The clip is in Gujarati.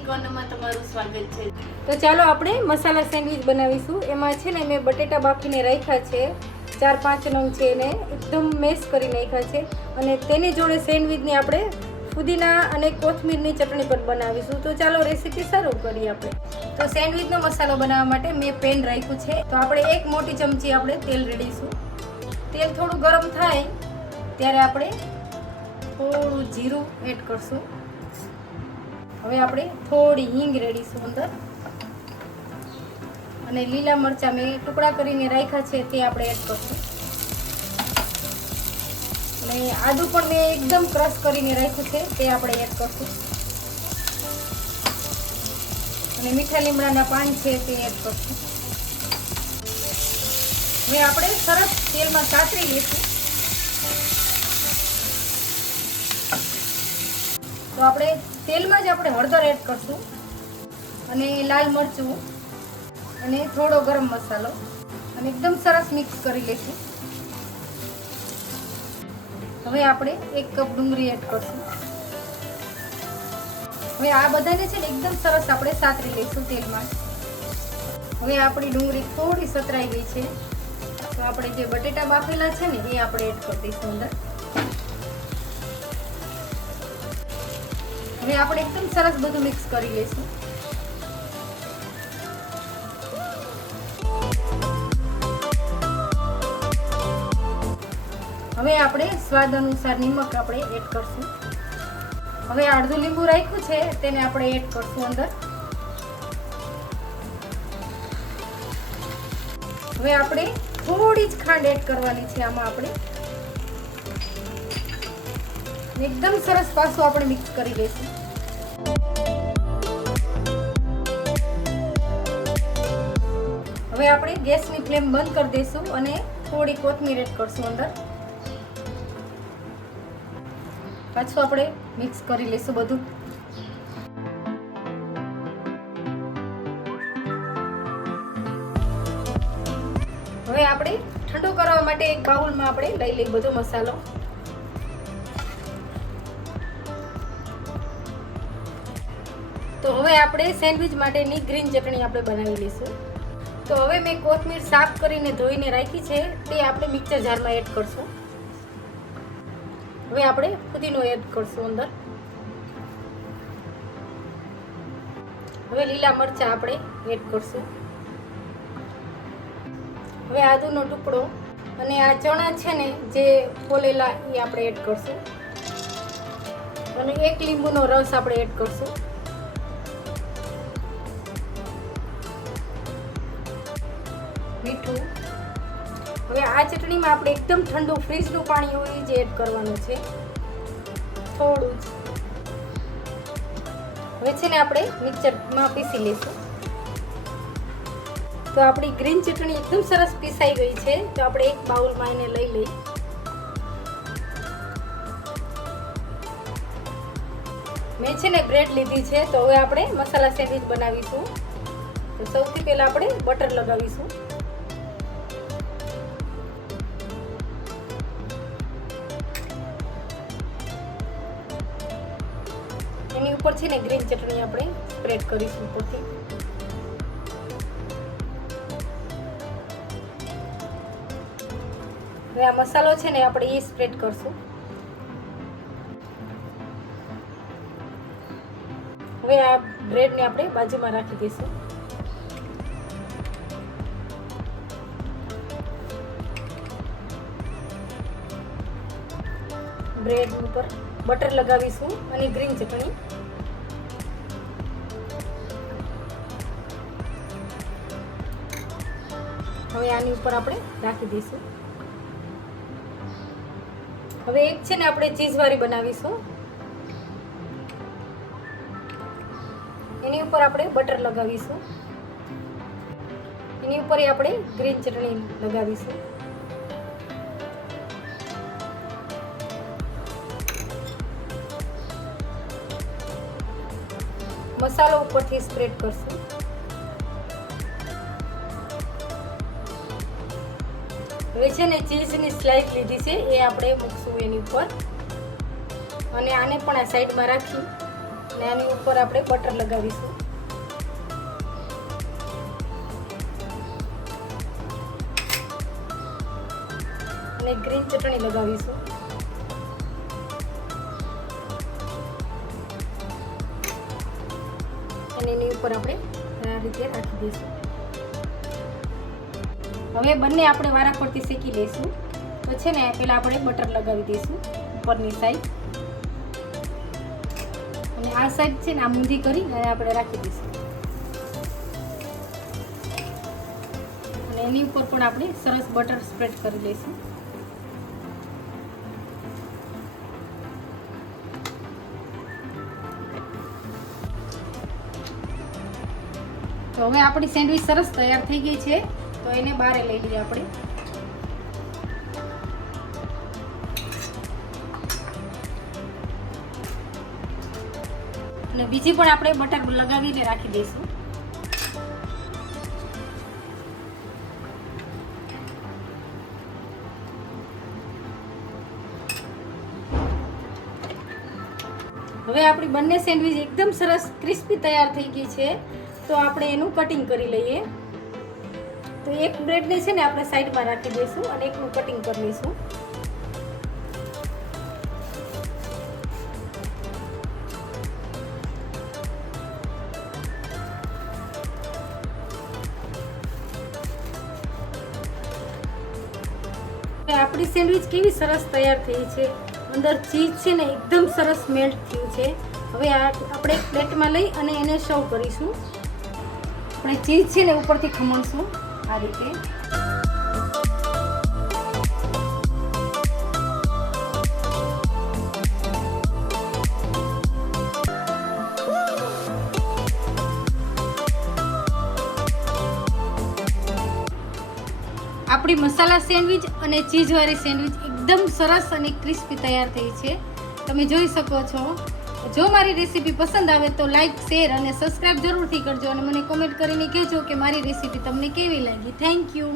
કોર્નરમાં તમારું સ્વાગત છે. તો ચાલો આપણે મસાલા સેન્ડવિચ બનાવીશું. એમાં છે ને મેં બટેટા બાફીને રાખ્યા છે. ચાર, પાંચ નંગ છે એને એકદમ મેશ કરી નાખ્યા છે. અને તેની જોડે સેન્ડવિચની આપણે ફુદીના અને કોથમીરની ચટણી પણ બનાવીશું. તો ચાલો રેસીપી શરૂ કરીએ આપણે. તો સેન્ડવિચનો મસાલો બનાવવા માટે મેં પેન રાખ્યું છે. તો આપણે એક મોટી ચમચી આપણે તેલ રેડીશું. તેલ થોડું ગરમ થાય, ત્યારે આપણે થોડું જીરું એડ કરશું. હવે આપણે થોડી હિંગ રેડીશું અંદર. અને લીલા મરચાં મેં ટુકડા કરીને રાખ્યા છે તે આપણે એડ કરશું. અને આદુ પણ મેં એકદમ ક્રશ કરીને રાખ્યું છે તે આપણે એડ કરશું. અને મીઠા લીમડાના પાન છે તે એડ કરશું. હવે આપણે સરસ તેલમાં સાતરી લઈશું. તો આપણે તેલમાં જ આપણે હળદર એડ કરશું અને લાલ મરચું અને થોડો ગરમ મસાલો અને એકદમ સરસ મિક્સ કરી લઈશું હવે આપણે એક કપ ડુંગળી એડ કરશું. હવે આ બધાને છે ને એકદમ સરસ આપણે સાતરી લઈશું તેલમાં. હવે આપણી ડુંગળી થોડી સતરાઈ ગઈ છે. તો આપણે જે બટેટા બાફેલા છે ને એ આપણે એડ કરી દઈશું અંદર. હવે આપણે એકદમ સરસ બધું મિક્સ કરી લઈશું. હવે આપણે સ્વાદ અનુસાર નિમક આપણે એડ કરશું. હવે અડધું લીંબુ રાખ્યું છે, તેને આપણે એડ કરશું અંદર. હવે આપણે થોડી જ ખાંડ એડ કરવાની છે આમાં આપણે. એકદમ સરસ પાસું આપણે મિક્સ કરી લઈશું. હવે આપણે ગેસની ફ્લેમ બંધ કરી દઈશું અને થોડી કોથમીર એડ કરશું અંદર. પાછું આપણે મિક્સ કરી લઈશું બધું. હવે આપણે ઠંડુ કરવા માટે એક બાઉલમાં આપણે લઈ લઈએ બધો મસાલો. તો હવે આપણે સેન્ડવિચ માટેની ગ્રીન ચટણી આપણે બનાવી લઈશું. તો હવે મેં કોથમીર સાફ કરીને ધોઈને રાખી છે. તે આપણે મિક્સર જારમાં એડ કરશું. હવે આપણે ફુદીનો એડ કરશું અંદર. હવે લીલા મરચાં આપણે એડ કરશું. હવે આદુનો ટુકડો અને આ ચણા છે ને, જે બોલેલા એ આપણે એડ કરશું. અને એક લીંબુનો રસ આપણે એડ કરશું. હવે આ ચટણીમાં આપણે એકદમ ઠંડુ ફ્રીજનું પાણી હોય જે એડ કરવાનું છે. થોડું. હવે છે ને આપણે મિક્સરમાં પીસી લઈશું તો આપણી ગ્રીન ચટણી એકદમ સરસ પીસાઈ ગઈ છે. તો આપણે એક બાઉલમાં એને લઈ લઈ. મેં છે ને બ્રેડ લીધી છે, તો હવે આપણે મસાલા સેન્ડવિચ બનાવીશું. તો સૌથી પહેલાં આપણે બટર લગાવીશું. ઉપર છે ને ગ્રીન ચટણી આપણે સ્પ્રેડ કરીશું ઉપરથી. હવે આ મસાલો છે ને આપણે એ સ્પ્રેડ કરશું. હવે આ બ્રેડને આપણે બાજુમાં રાખી દઈશું. બ્રેડ ઉપર બટર લગાવીશું અને ગ્રીન ચટણી. હવે આની ઉપર આપણે રાખી દઈશું. હવે એક છે ને આપણે ચીઝવાળી બનાવીશું. એની ઉપર આપણે બટર લગાવીશું. એની ઉપર આપણે ગ્રીન ચટણી લગાવીશું. મસાલો ઉપરથી સ્પ્રેડ કરશું. હવે છે ને ચીઝની સ્લાઇસ લીધી છે, એ આપણે મૂકશું એની ઉપર. અને આને પણ આ સાઈડમાં રાખી અને આની ઉપર આપણે બટર લગાવીશું. અને ગ્રીન ચટણી લગાવીશું. અને એની ઉપર આપણે આ રીતે રાખી દઈશું. હવે બંને આપણે વારા પરથી શેકી લઈશું. તો છે ને, પહેલાં આપણે બટર લગાવી દઈશું, ઉપરની સાઈડ અને આ સાઈડ છે ને, આ મૂંધી કરી અને આપણે રાખી દઈશું. અને એની ઉપર પણ આપણે સરસ બટર સ્પ્રેડ કરી લઈશું. તો હવે આપણી સેન્ડવિચ સરસ તૈયાર થઈ ગઈ છે. તો એને બહાર લઈ લઈએ આપણે. અને બીજી પણ આપણે બટર લગાવીને રાખી દઈશું. હવે આપણી બંને સેન્ડવિચ એકદમ સરસ ક્રિસ્પી તૈયાર થઈ ગઈ છે. તો આપણે એનું કટિંગ કરી લઈએ. તો એક બ્રેડને છે ને આપણે સાઈડમાં રાખી દઈશું અને એકનું કટિંગ કરી લઈશું. આપણી સેન્ડવિચ કેવી સરસ તૈયાર થઈ છે. અંદર ચીઝ છે ને એકદમ સરસ મેલ્ટ થયું છે. હવે આ આપણે એક પ્લેટમાં લઈ અને એને સર્વ કરીશું. આપણે ચીઝ છે ને ઉપરથી ખમણશું. આ રીતે. આપણી મસાલા સેન્ડવિચ અને ચીઝવાળી સેન્ડવિચ એકદમ સરસ અને ક્રિસ્પી તૈયાર થઈ છે. તમે જોઈ શકો છો જો મારી રેસીપી પસંદ આવે તો લાઈક, શેર અને સબસ્ક્રાઈબ જરૂરથી કરજો અને મને કોમેન્ટ કરીને કહેજો કે મારી રેસીપી તમને કેવી લાગી. Thank you